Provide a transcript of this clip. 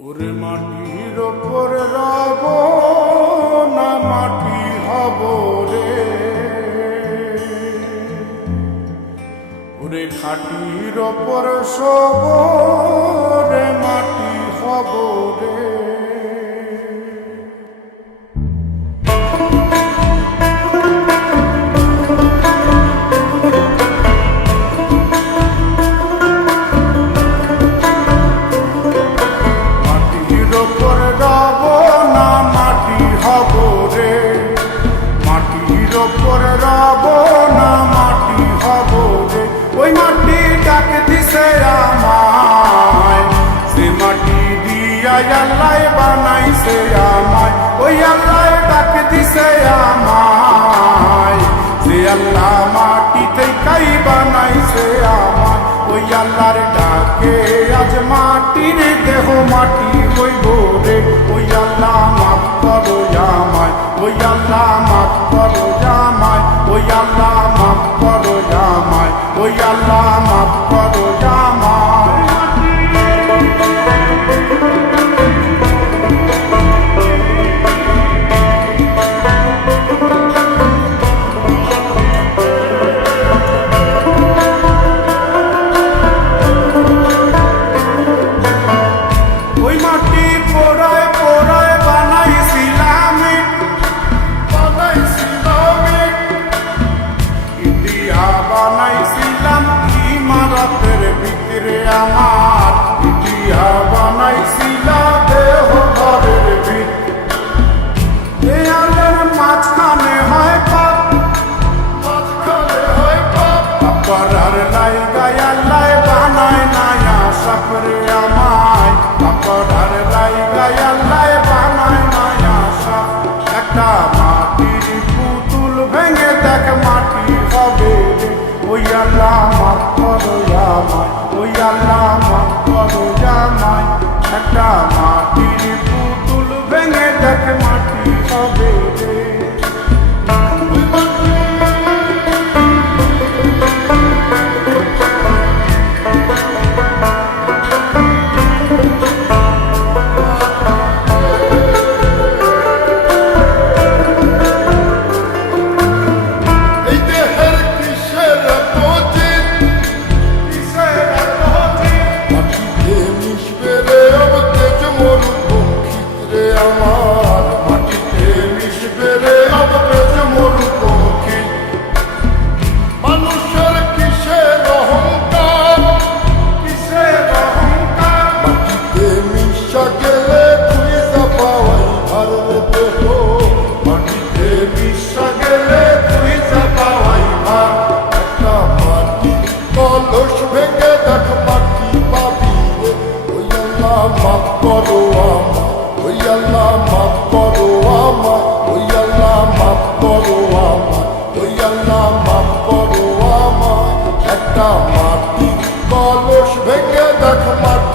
ওরে মাটির ওপর রব না মাটি হব রে, ওরে খাটির ওপর সব রে মাটি হব রে। ওই মাটি ডাক দিছে আমায়, সে মাটি দিয়া আল্লাহ বানাইছে আমায়। ওই আল্লাহ ডাক দিছে আমায়, সে আল্লাহ মাটি থেকেই বানাইছে আমায়। ওই আল্লাহর ডাকে আজ মাটির দেহ মাটি হইব রে। ওই আল্লাহ মাফ করো আমায়, ওই আল্লাহ মাফ করো আমায়, ওই আল্লাহ মাফ করো আমায়, ওই আল্লাহ মাফ করো আমায়। ওই মাটি পোড়ায় পোড়ায় বানাইছিলাম ইন্ডিয়া, বানাইছিলাম ইমারতের ভিতরে আমার ইন্ডিয়া, বানাইছিলাম দেহ ঘরের ভিতরে। মাঝখানে হয় পাপ, মাঝখানে হয় পাপ, করার লাইগায় আল্লাহ বানায় নায়া সাপরে আমায়। করার লাইগায় আল্লাহ বানায় নায়া সাপ। একটা মাটির পুতুল ভেঙে দেখ মাটি হবে রে। ওই আল্লাহ মাফ করো আমায়, ওই আল্লাহ মাফ করো আমায়। একটা মাটির পুতুল ভেঙে দেখ মাটি হবে রে। মাফ করো আমায়, ওই আল্লাহ মাফ করো আমায়, ওই আল্লাহ মাফ করো আমায়, ওই আল্লাহ মাফ করো আমায়। একটা মাটি কলস ভেঙে দেখ মাটি